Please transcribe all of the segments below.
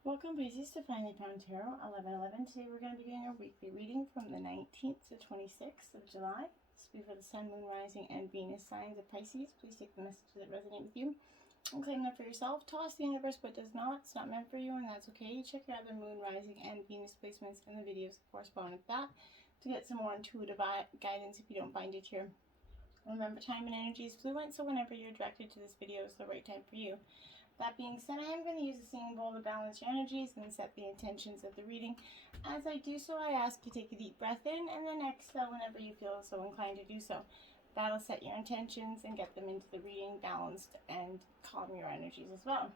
Welcome Pisces to Finally Found Tarot 1111. Today we're going to be doing our weekly reading from the 19th to 26th of July. This will be for the Sun, Moon, Rising, and Venus signs of Pisces. Please take the messages that resonate with you and claim them for yourself. Toss the universe what does not. It's not meant for you, and that's okay. Check your other Moon, Rising, and Venus placements in the videos that correspond with that to get some more intuitive guidance if you don't find it here. Remember, time and energy is fluent, so whenever you're directed to this video is the right time for you. That being said, I am going to use a singing bowl to balance your energies and set the intentions of the reading. As I do so, I ask you to take a deep breath in and then exhale whenever you feel so inclined to do so. That'll set your intentions and get them into the reading balanced and calm your energies as well.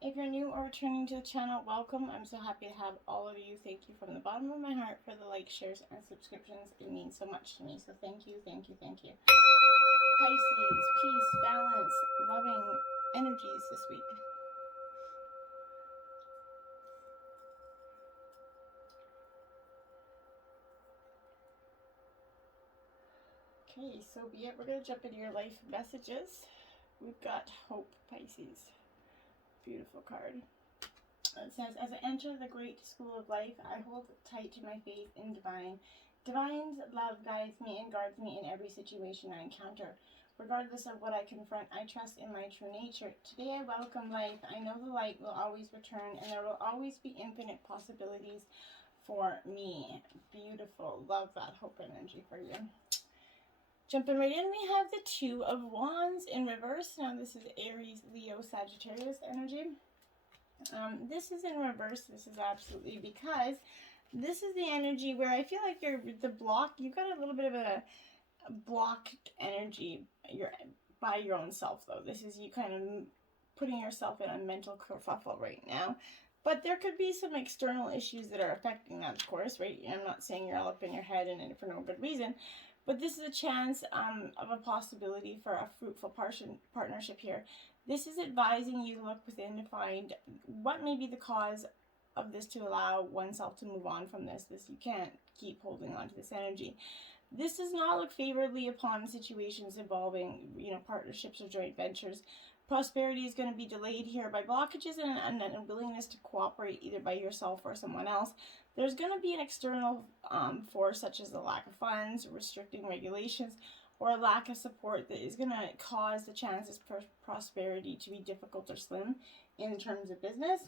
If you're new or returning to the channel, welcome. I'm so happy to have all of you. Thank you from the bottom of my heart for the likes, shares, and subscriptions. It means so much to me. So thank you, thank you, thank you. Pisces, peace, balance, loving energies this week. Okay, so be it. We're going to jump into your life messages. We've got Hope, Pisces. Beautiful card. It says, as I enter the great school of life, I hold tight to my faith in divine. Divine's love guides me and guards me in every situation I encounter. Regardless of what I confront, I trust in my true nature. Today I welcome life. I know the light will always return, and there will always be infinite possibilities for me. Beautiful. Love that hope energy for you. Jumping right in, we have the Two of Wands in reverse. Now this is Aries, Leo, Sagittarius energy. This is in reverse. This is absolutely because this is the energy where I feel like you've got a little bit of a blocked energy by your own self, though. This is you kind of putting yourself in a mental kerfuffle right now. But there could be some external issues that are affecting that, of course, right? I'm not saying you're all up in your head and for no good reason. But this is a chance of a possibility for a fruitful partnership here. This is advising you to look within to find what may be the cause of this to allow oneself to move on from this. You can't keep holding on to this energy. This does not look favorably upon situations involving, partnerships or joint ventures. Prosperity is going to be delayed here by blockages and an unwillingness to cooperate either by yourself or someone else. There's going to be an external force such as the lack of funds, restricting regulations, or a lack of support that is going to cause the chances for prosperity to be difficult or slim in terms of business.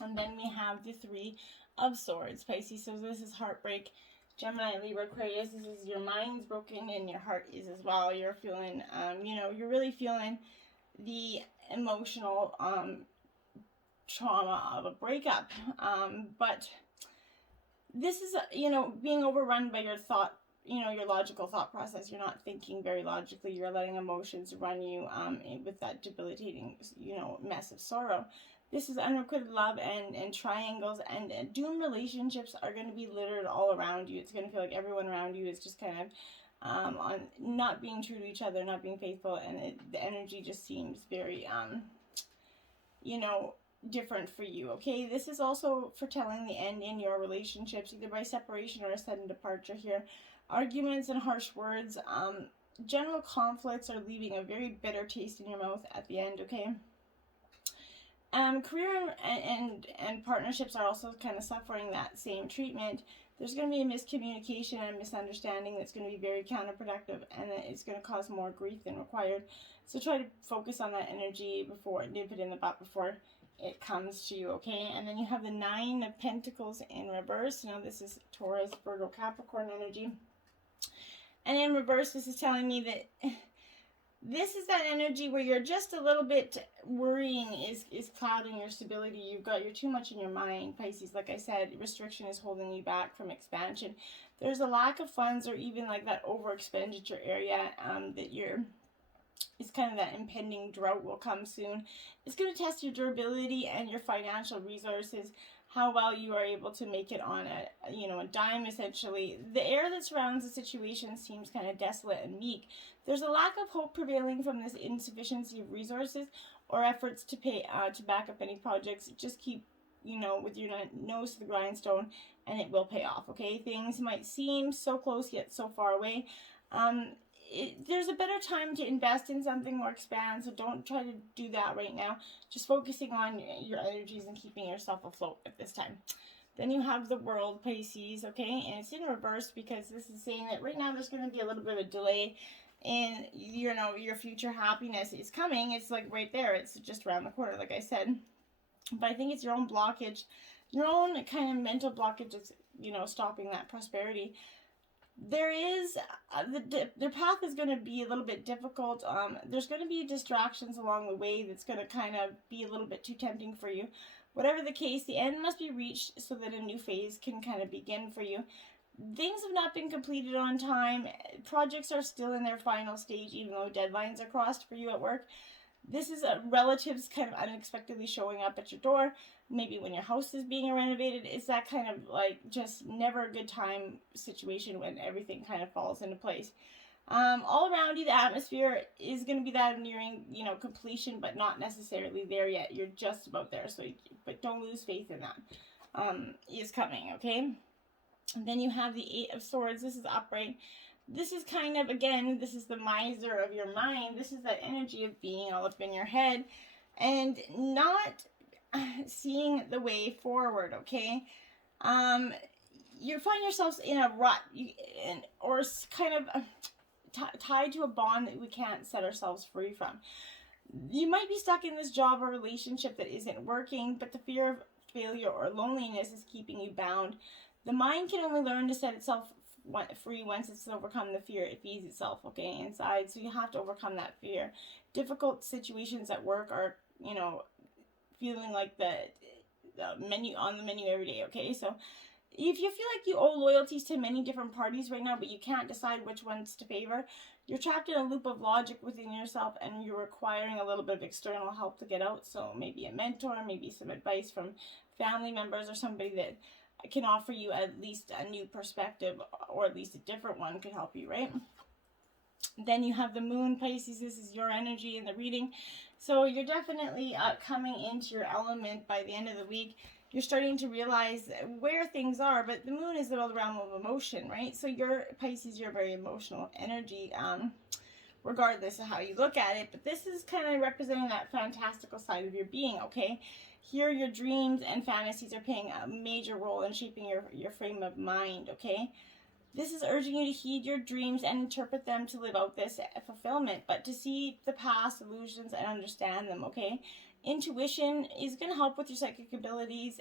And then we have the Three of Swords, Pisces. So this is heartbreak. Gemini, Libra, Aquarius, this is your mind's broken and your heart is as well. You're feeling, you're really feeling the emotional trauma of a breakup. But this is, being overrun by your thought, your logical thought process. You're not thinking very logically. You're letting emotions run you with that debilitating, mess of sorrow. This is unrequited love and triangles, and doom relationships are going to be littered all around you. It's going to feel like everyone around you is just kind of on not being true to each other, not being faithful, and the energy just seems very, different for you, okay? This is also foretelling the end in your relationships, either by separation or a sudden departure here. Arguments and harsh words, general conflicts are leaving a very bitter taste in your mouth at the end, okay? Career and partnerships are also kind of suffering that same treatment. There's going to be a miscommunication and misunderstanding that's going to be very counterproductive, and it's going to cause more grief than required. So try to focus on that energy before, nip it in the butt before it comes to you, okay? And then you have the Nine of Pentacles in reverse. Now this is Taurus, Virgo, Capricorn energy. And in reverse, this is telling me that this is that energy where you're just a little bit worrying is clouding your stability. You're too much in your mind, Pisces. Like I said, restriction is holding you back from expansion. There's a lack of funds or even like that over expenditure area it's kind of that impending drought will come soon. It's going to test your durability and your financial resources, how well you are able to make it on a dime, essentially. The air that surrounds the situation seems kind of desolate and meek. There's a lack of hope prevailing from this insufficiency of resources or efforts to back up any projects. Just keep, with your nose to the grindstone, and it will pay off, okay? Things might seem so close yet so far away. there's a better time to invest in something or expand, so don't try to do that right now. Just focusing on your energies and keeping yourself afloat at this time. Then you have the World, Pisces, okay? And it's in reverse because this is saying that right now there's going to be a little bit of a delay in, you know, your future happiness is coming. It's like right there. It's just around the corner, like I said. But I think it's your own blockage, your own kind of mental blockage is, you know, stopping that prosperity. There is, the path is going to be a little bit difficult. There's going to be distractions along the way that's going to kind of be a little bit too tempting for you. Whatever the case, the end must be reached so that a new phase can kind of begin for you. Things have not been completed on time. Projects are still in their final stage, even though deadlines are crossed for you at work. This is relatives kind of unexpectedly showing up at your door. Maybe when your house is being renovated. It's that kind of like just never a good time situation when everything kind of falls into place. All around you, the atmosphere is going to be that nearing, you know, completion, but not necessarily there yet. You're just about there. So, but don't lose faith in that. Is coming, okay? And then you have the Eight of Swords. This is upright. This is kind of, again, this is the miser of your mind. This is that energy of being all up in your head and not seeing the way forward, okay? You find yourselves in a rut or kind of tied to a bond that we can't set ourselves free from. You might be stuck in this job or relationship that isn't working, but the fear of failure or loneliness is keeping you bound. The mind can only learn to set itself free once it's overcome the fear it feeds itself, okay, inside. So you have to overcome that fear. Difficult situations at work are, you know, feeling like the menu on the menu every day, okay? So if you feel like you owe loyalties to many different parties right now, but you can't decide which ones to favor, you're trapped in a loop of logic within yourself and you're requiring a little bit of external help to get out. So maybe a mentor, maybe some advice from family members or somebody that can offer you at least a new perspective, or at least a different one could help you, right? Then you have the Moon, Pisces. This is your energy in the reading. So you're definitely coming into your element by the end of the week. You're starting to realize where things are, but the Moon is the realm of emotion, right? So your Pisces, you're very emotional energy, regardless of how you look at it. But this is kind of representing that fantastical side of your being, okay? Here, your dreams and fantasies are playing a major role in shaping your frame of mind, okay? This is urging you to heed your dreams and interpret them to live out this fulfillment, but to see the past illusions and understand them, okay? Intuition is going to help with your psychic abilities.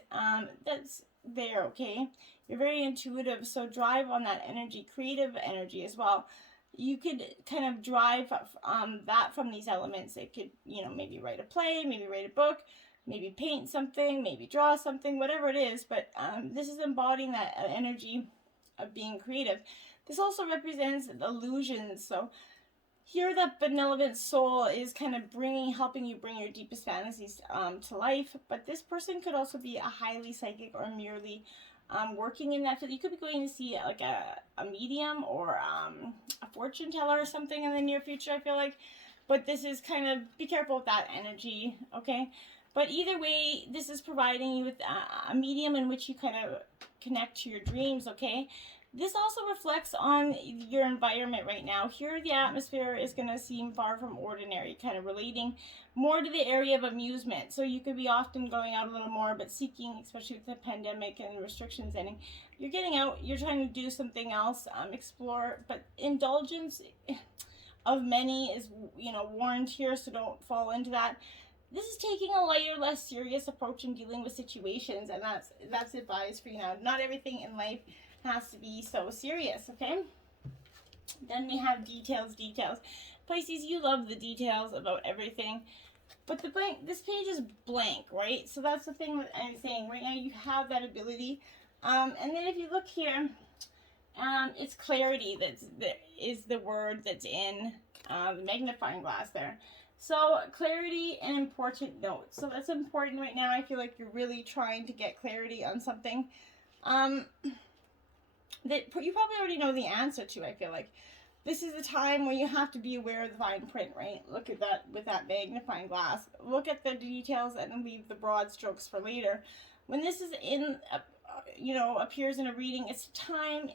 That's there, okay? You're very intuitive, so drive on that energy, creative energy as well. You could kind of drive that from these elements. It could, you know, maybe write a play, maybe write a book, maybe paint something, maybe draw something, whatever it is. But this is embodying that energy of being creative. This also represents illusions. So here, that benevolent soul is kind of helping you bring your deepest fantasies to life. But this person could also be a highly psychic or merely working in that field. You could be going to see like a medium or a fortune teller or something in the near future, I feel like. But this is kind of, be careful with that energy, okay? But either way, this is providing you with a medium in which you kind of connect to your dreams, okay? This also reflects on your environment right now. Here, the atmosphere is going to seem far from ordinary, kind of relating more to the area of amusement. So you could be often going out a little more, but seeking, especially with the pandemic and restrictions ending, you're getting out, you're trying to do something else, explore, but indulgence of many is, you know, warned here, so don't fall into that. This is taking a lighter, less serious approach in dealing with situations, and that's advised for you now. Not everything in life has to be so serious, okay? Then we have details. Pisces, you love the details about everything. But this page is blank, right? So that's the thing that I'm saying. Right now you have that ability. And then if you look here, it's clarity that is the word that's in the magnifying glass there. So clarity and important notes. So that's important right now. I feel like you're really trying to get clarity on something that you probably already know the answer to. I feel like this is a time where you have to be aware of the fine print, right? Look at that with that magnifying glass. Look at the details and leave the broad strokes for later. When this is in, you know, appears in a reading, it's time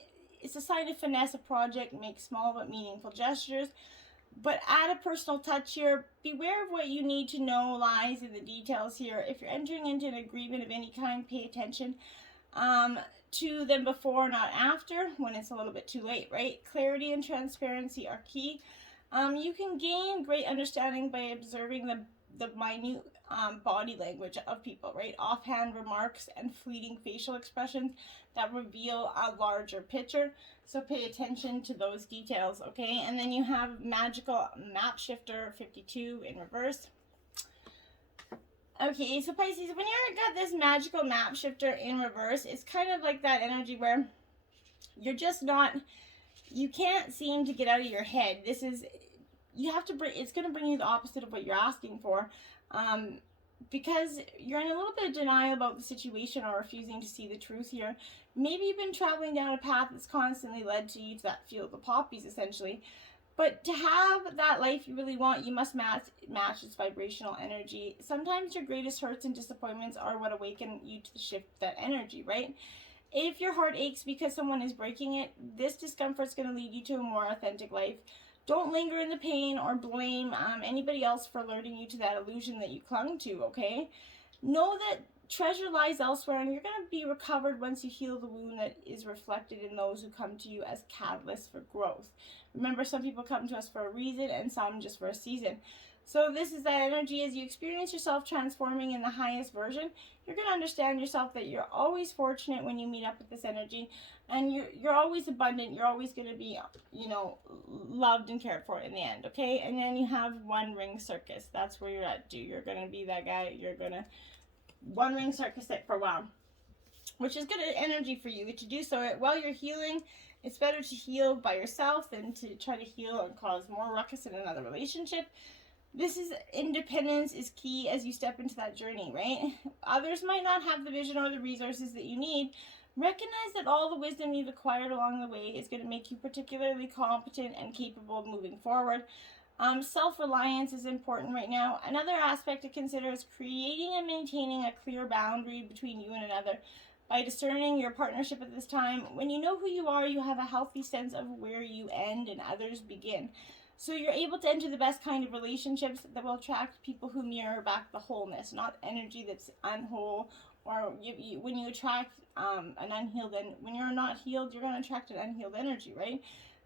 It's a sign of finesse a project, make small but meaningful gestures. But add a personal touch here. Beware of what you need to know lies in the details here. If you're entering into an agreement of any kind, pay attention to them before, not after, when it's a little bit too late, right? Clarity and transparency are key. You can gain great understanding by observing the minute body language of people, right? Offhand remarks and fleeting facial expressions that reveal a larger picture. So pay attention to those details, okay? And then you have magical map shifter 52 in reverse. Okay, so Pisces, when you've got this magical map shifter in reverse, it's kind of like that energy where you're just not, you can't seem to get out of your head. This is, you have to bring, it's going to bring you the opposite of what you're asking for. Because you're in a little bit of denial about the situation or refusing to see the truth here. Maybe you've been traveling down a path that's constantly led to you to that field of poppies, essentially. But to have that life you really want, you must match its vibrational energy. Sometimes your greatest hurts and disappointments are what awaken you to shift that energy, right? If your heart aches because someone is breaking it, this discomfort is going to lead you to a more authentic life. Don't linger in the pain or blame anybody else for alerting you to that illusion that you clung to, okay? Know that treasure lies elsewhere, and you're going to be recovered once you heal the wound that is reflected in those who come to you as catalysts for growth. Remember, some people come to us for a reason and some just for a season. So this is that energy. As you experience yourself transforming in the highest version, you're going to understand yourself that you're always fortunate when you meet up with this energy, and you're always abundant. You're always going to be, you know, loved and cared for in the end, okay? And then you have one ring circus. That's where you're at, dude. You're going to be that guy. You're going to one ring circus it for a while, which is good energy for you to do so while you're healing. It's better to heal by yourself than to try to heal and cause more ruckus in another relationship. This is independence is key as you step into that journey, right? Others might not have the vision or the resources that you need. Recognize that all the wisdom you've acquired along the way is going to make you particularly competent and capable of moving forward. Self-reliance is important right now. Another aspect to consider is creating and maintaining a clear boundary between you and another. By discerning your partnership at this time, when you know who you are, you have a healthy sense of where you end and others begin. So you're able to enter the best kind of relationships that will attract people who mirror back the wholeness, not energy that's unwhole. Or when you attract an unhealed, and when you're not healed, you're going to attract an unhealed energy, right?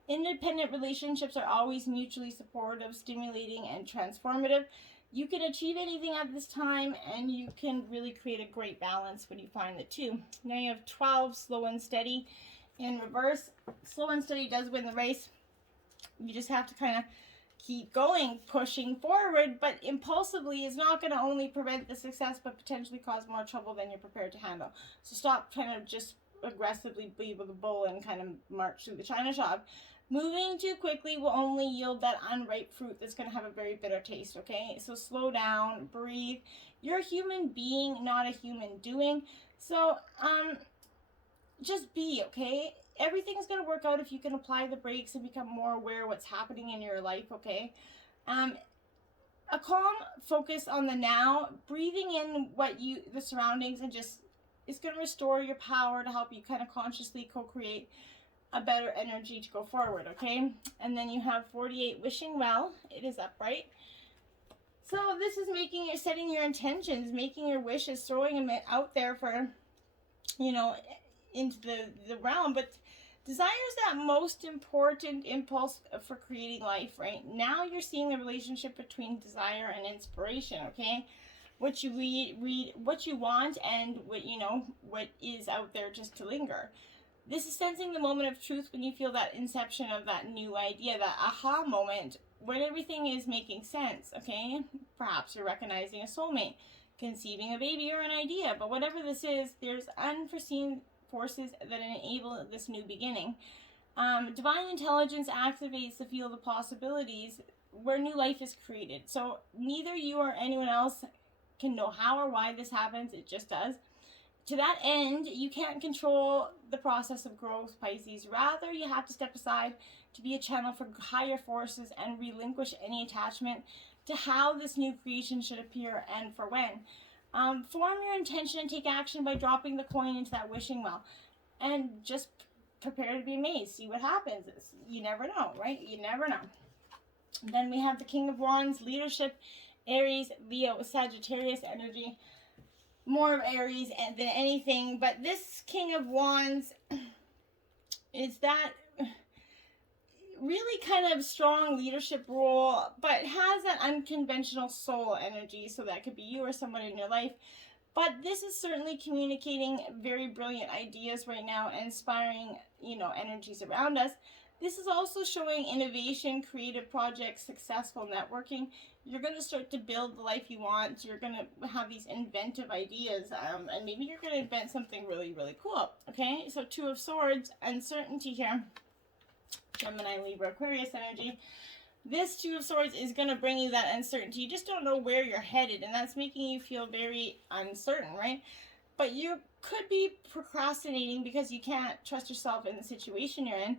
Independent relationships are always mutually supportive, stimulating, and transformative. You can achieve anything at this time, and you can really create a great balance when you find the two. Now you have 12, slow and steady in reverse. Slow and steady does win the race. You just have to kind of keep going, pushing forward, but impulsively is not going to only prevent the success, but potentially cause more trouble than you're prepared to handle. So stop trying to just aggressively be with the bull and kind of march through the china shop. Moving too quickly will only yield that unripe fruit that's going to have a very bitter taste, okay? So slow down, breathe. You're a human being, not a human doing. So just be, okay? Everything's going to work out if you can apply the brakes and become more aware of what's happening in your life, okay? A calm focus on the now, breathing in the surroundings, and just, it's going to restore your power to help you kind of consciously co-create a better energy to go forward, okay? And then you have 48, wishing well. It is upright. So this is setting your intentions, making your wishes, throwing them out there for, you know, into the realm. But desire is that most important impulse for creating life, right? Now you're seeing the relationship between desire and inspiration, okay? What you read, what you want, and what is out there just to linger. This is sensing the moment of truth when you feel that inception of that new idea, that aha moment, when everything is making sense, okay? Perhaps you're recognizing a soulmate, conceiving a baby, or an idea, but whatever this is, there's unforeseen forces that enable this new beginning. Divine intelligence activates the field of possibilities where new life is created. So neither you or anyone else can know how or why this happens, it just does. To that end, you can't control the process of growth, Pisces. Rather, you have to step aside to be a channel for higher forces and relinquish any attachment to how this new creation should appear and for when. Form your intention and take action by dropping the coin into that wishing well. And just prepare to be amazed. See what happens. You never know, right? You never know. And then we have the King of Wands, leadership, Aries, Leo, Sagittarius energy. More of Aries than anything. But this King of Wands is that really kind of strong leadership role, but has that unconventional soul energy. So that could be you or someone in your life. But this is certainly communicating very brilliant ideas right now, inspiring, energies around us. This is also showing innovation, creative projects, successful networking. You're going to start to build the life you want. You're going to have these inventive ideas, and maybe you're going to invent something really, really cool. Okay, so Two of Swords, uncertainty here. Gemini, Libra, Aquarius energy. This Two of Swords is going to bring you that uncertainty. You just don't know where you're headed, and that's making you feel very uncertain, right? But you could be procrastinating because you can't trust yourself in the situation you're in.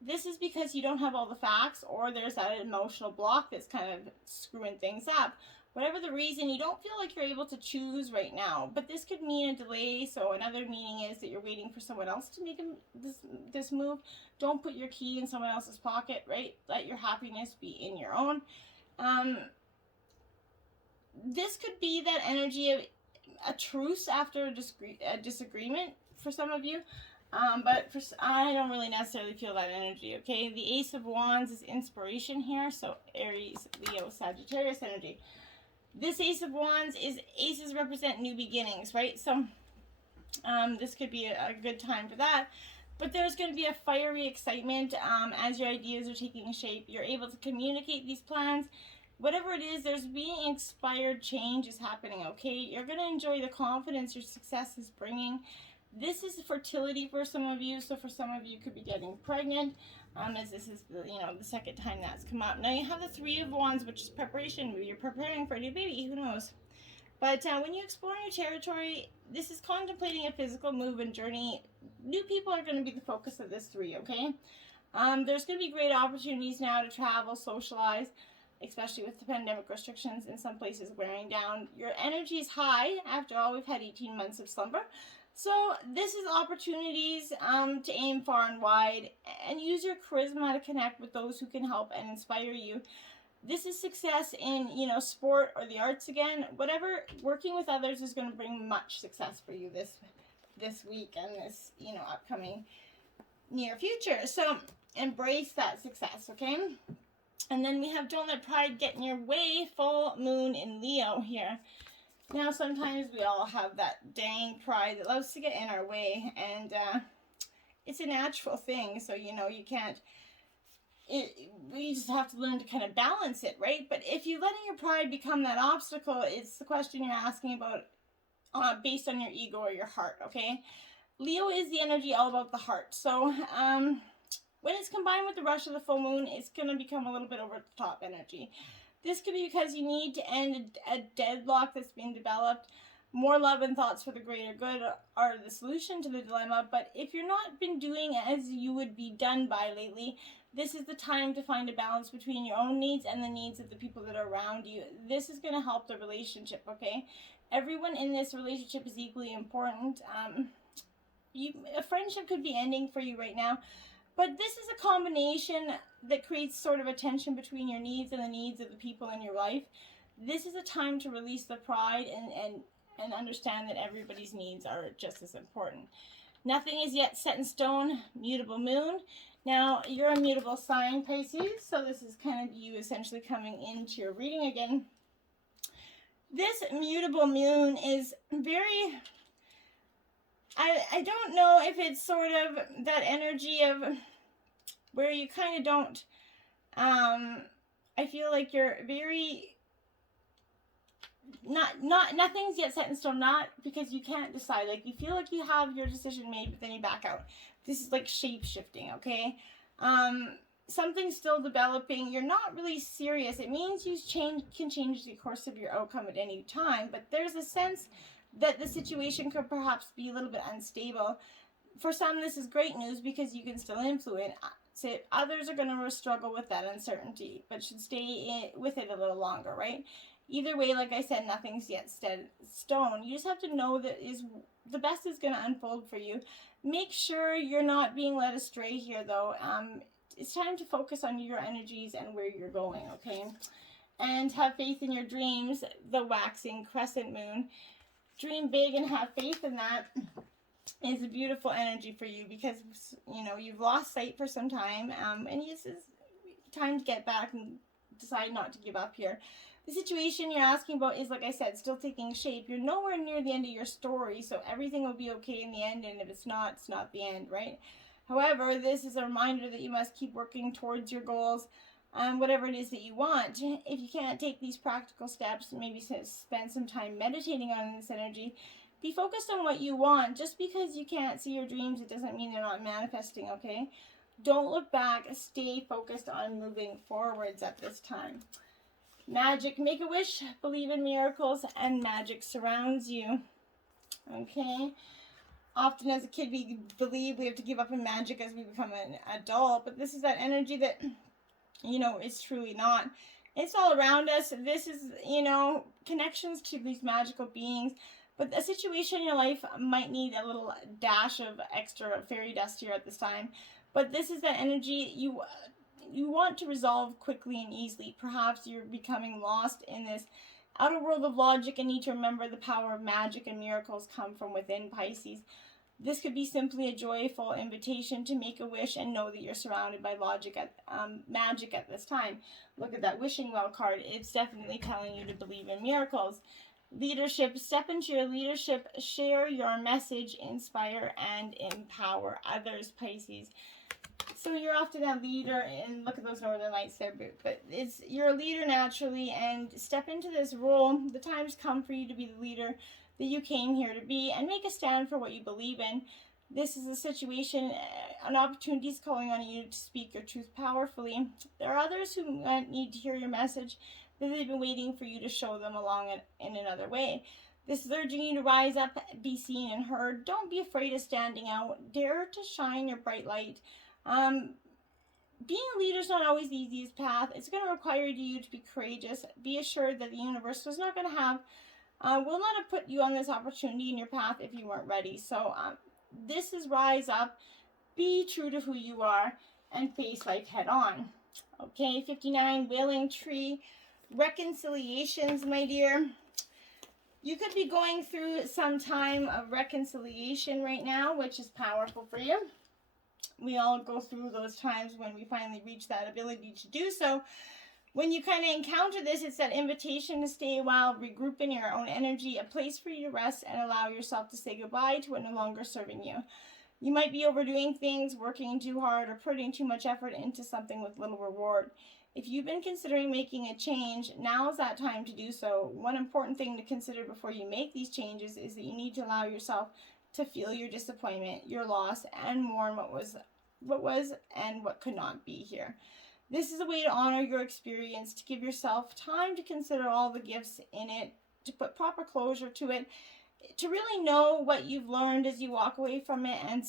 This is because you don't have all the facts, or there's that emotional block that's kind of screwing things up. Whatever the reason, you don't feel like you're able to choose right now. But this could mean a delay. So another meaning is that you're waiting for someone else to make this move. Don't put your key in someone else's pocket, right? Let your happiness be in your own. This could be that energy of a truce after a disagreement for some of you. But I don't really necessarily feel that energy, okay? The Ace of Wands is inspiration here. So Aries, Leo, Sagittarius energy. This Ace of Wands aces represent new beginnings, right? So this could be a good time for that. But there's going to be a fiery excitement as your ideas are taking shape. You're able to communicate these plans. Whatever it is, there's being inspired change is happening, okay? You're going to enjoy the confidence your success is bringing. This is fertility for some of you. So for some of you, could be getting pregnant, as this is the second time that's come up. Now you have the Three of Wands, which is preparation. Maybe you're preparing for a new baby. Who knows? But when you explore new territory, this is contemplating a physical move and journey. New people are going to be the focus of this three, okay? There's going to be great opportunities now to travel, socialize, especially with the pandemic restrictions in some places wearing down. Your energy is high. After all, we've had 18 months of slumber. So this is opportunities to aim far and wide and use your charisma to connect with those who can help and inspire you. This is success in, sport or the arts again. Whatever, working with others is going to bring much success for you this week and this, upcoming near future. So embrace that success, okay? And then we have don't let pride get in your way, full moon in Leo here. Now, sometimes we all have that dang pride that loves to get in our way, and it's a natural thing, so, you can't, we just have to learn to kind of balance it, right? But if you're letting your pride become that obstacle, it's the question you're asking about based on your ego or your heart, okay? Leo is the energy all about the heart, so when it's combined with the rush of the full moon, it's going to become a little bit over the top energy. This could be because you need to end a deadlock that's being developed. More love and thoughts for the greater good are the solution to the dilemma. But if you're not been doing as you would be done by lately, this is the time to find a balance between your own needs and the needs of the people that are around you. This is going to help the relationship, okay? Everyone in this relationship is equally important. A friendship could be ending for you right now. But this is a combination that creates sort of a tension between your needs and the needs of the people in your life. This is a time to release the pride and understand that everybody's needs are just as important. Nothing is yet set in stone. Mutable moon. Now, you're a mutable sign, Pisces, so this is kind of you essentially coming into your reading again. This mutable moon is very... I don't know if it's sort of that energy of where you kind of don't, I feel like you're very, nothing's yet set in stone, not because you can't decide, like you feel like you have your decision made, but then you back out. This is like shape shifting, okay? Something's still developing. You're not really serious. It means you can change the course of your outcome at any time, but there's a sense that the situation could perhaps be a little bit unstable. For some, this is great news because you can still influence it. Others are going to struggle with that uncertainty, but should stay with it a little longer, right? Either way, like I said, nothing's yet stone. You just have to know that the best is going to unfold for you. Make sure you're not being led astray here, though. It's time to focus on your energies and where you're going, okay? And have faith in your dreams, the waxing crescent moon. Dream big and have faith in that is a beautiful energy for you, because, you know, you've lost sight for some time, and it's time to get back and decide not to give up here. The situation you're asking about is, like I said, still taking shape. You're nowhere near the end of your story, so everything will be okay in the end, and if it's not the end, right? However, this is a reminder that you must keep working towards your goals, whatever it is that you want. If you can't take these practical steps, maybe spend some time meditating on this energy. Be focused on what you want. Just because you can't see your dreams, it doesn't mean they're not manifesting, okay? Don't look back. Stay focused on moving forwards at this time. Magic, make a wish, believe in miracles, and magic surrounds you. Okay? Often as a kid, we believe we have to give up on magic as we become an adult, but this is that energy that, you know, it's truly not. It's all around us. This is, you know, connections to these magical beings, but a situation in your life might need a little dash of extra fairy dust here at this time. But this is that energy you want to resolve quickly and easily. Perhaps you're becoming lost in this outer world of logic and need to remember the power of magic and miracles come from within, Pisces. This could be simply a joyful invitation to make a wish and know that you're surrounded by magic at this time. Look at that wishing well card. It's definitely telling you to believe in miracles. Leadership, step into your leadership, share your message, inspire and empower others, Pisces. So you're often a leader, and look at those northern lights there, but you're a leader naturally, and step into this role. The time's come for you to be the leader that you came here to be, and make a stand for what you believe in. This is a situation, an opportunity is calling on you to speak your truth powerfully. There are others who need to hear your message, that they've been waiting for you to show them along in another way. This is urging you to rise up, be seen and heard. Don't be afraid of standing out. Dare to shine your bright light. Being a leader is not always the easiest path. It's going to require you to be courageous. Be assured that the universe will not have put you on this opportunity in your path if you weren't ready. So this is rise up, be true to who you are, and face life head on. Okay, 59, Wailing Tree, reconciliations, my dear. You could be going through some time of reconciliation right now, which is powerful for you. We all go through those times when we finally reach that ability to do so. When you kind of encounter this, it's that invitation to stay a while, regroup in your own energy, a place for you to rest, and allow yourself to say goodbye to what no longer serving you. You might be overdoing things, working too hard, or putting too much effort into something with little reward. If you've been considering making a change, now is that time to do so. One important thing to consider before you make these changes is that you need to allow yourself to feel your disappointment, your loss, and mourn what was and what could not be here. This is a way to honor your experience, to give yourself time to consider all the gifts in it, to put proper closure to it, to really know what you've learned as you walk away from it and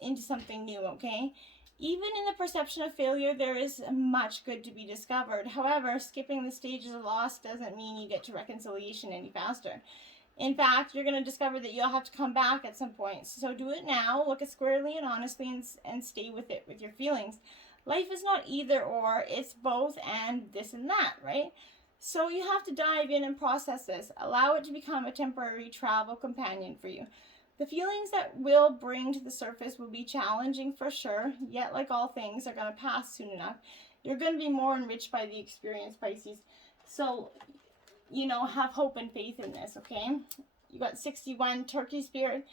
into something new, okay? Even in the perception of failure, there is much good to be discovered. However, skipping the stages of loss doesn't mean you get to reconciliation any faster. In fact, you're going to discover that you'll have to come back at some point. So do it now, look it squarely and honestly, and stay with it, with your feelings. Life is not either or, it's both and this and that, right? So you have to dive in and process this. Allow it to become a temporary travel companion for you. The feelings that will bring to the surface will be challenging for sure, yet like all things, are going to pass soon enough. You're going to be more enriched by the experience, Pisces. So, you know, have hope and faith in this, okay? You got 61, Turkey Spirit.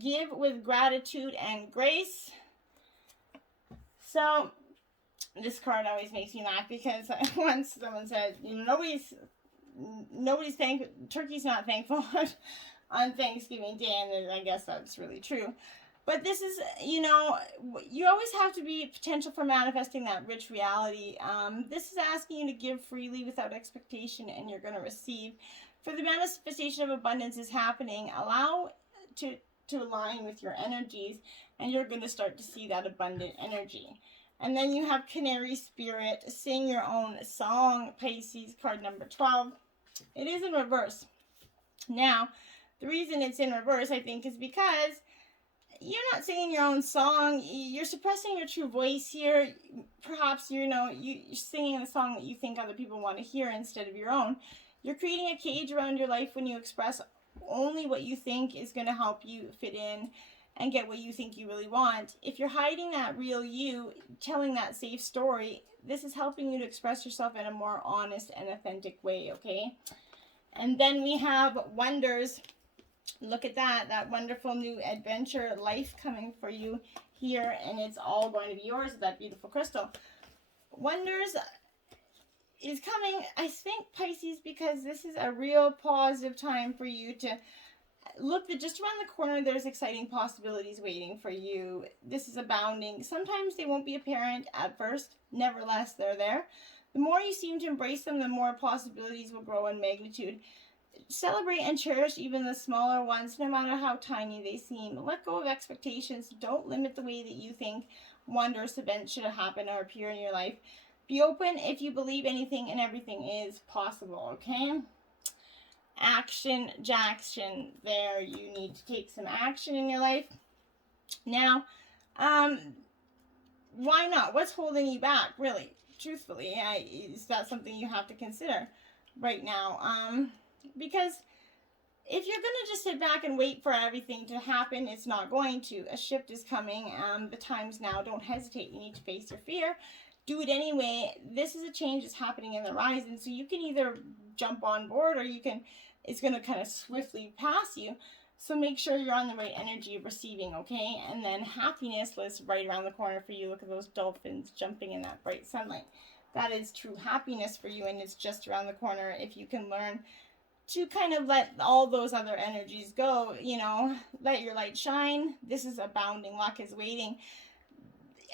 Give with gratitude and grace. So, this card always makes me laugh because once someone said, you know, Turkey's not thankful on Thanksgiving Day, and I guess that's really true. But this is, you know, you always have to be potential for manifesting that rich reality. This is asking you to give freely without expectation, and you're going to receive. For the manifestation of abundance is happening, allow to align with your energies, and you're going to start to see that abundant energy. And then you have Canary Spirit, sing your own song, Pisces, card number 12. It is in reverse. Now, the reason it's in reverse, I think, is because you're not singing your own song. You're suppressing your true voice here. Perhaps, you're singing the song that you think other people want to hear instead of your own. You're creating a cage around your life when you express only what you think is going to help you fit in and get what you think you really want. If you're hiding that real you, telling that safe story, this is helping you to express yourself in a more honest and authentic way, okay? And then we have Wonders. Look at that wonderful new adventure life coming for you here, and it's all going to be yours with that beautiful crystal. Wonders is coming, I think, Pisces, because this is a real positive time for you to look that just around the corner there's exciting possibilities waiting for you. This is abounding. Sometimes they won't be apparent at first, nevertheless they're there. The more you seem to embrace them, the more possibilities will grow in magnitude. Celebrate and cherish even the smaller ones, no matter how tiny they seem. Let go of expectations. Don't limit the way that you think wondrous events should happen or appear in your life. Be open if you believe anything and everything is possible, okay? Action, Jackson. There, you need to take some action in your life. Now, why not? What's holding you back, really? Truthfully, is that something you have to consider right now? Because if you're going to just sit back and wait for everything to happen, it's not going to. A shift is coming. The time's now. Don't hesitate. You need to face your fear. Do it anyway. This is a change that's happening in the horizon. So you can either jump on board or it's going to kind of swiftly pass you. So make sure you're on the right energy of receiving, okay? And then happiness lives right around the corner for you. Look at those dolphins jumping in that bright sunlight. That is true happiness for you, and it's just around the corner if you can learn to kind of let all those other energies go, let your light shine. This is abounding. Luck is waiting.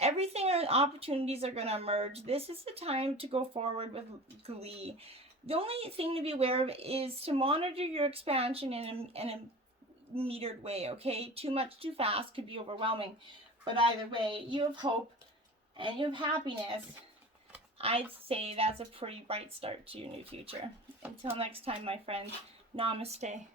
Everything or opportunities are going to emerge. This is the time to go forward with glee. The only thing to be aware of is to monitor your expansion in a metered way, okay? Too much, too fast could be overwhelming. But either way, you have hope and you have happiness. I'd say that's a pretty bright start to your new future. Until next time, my friends, namaste.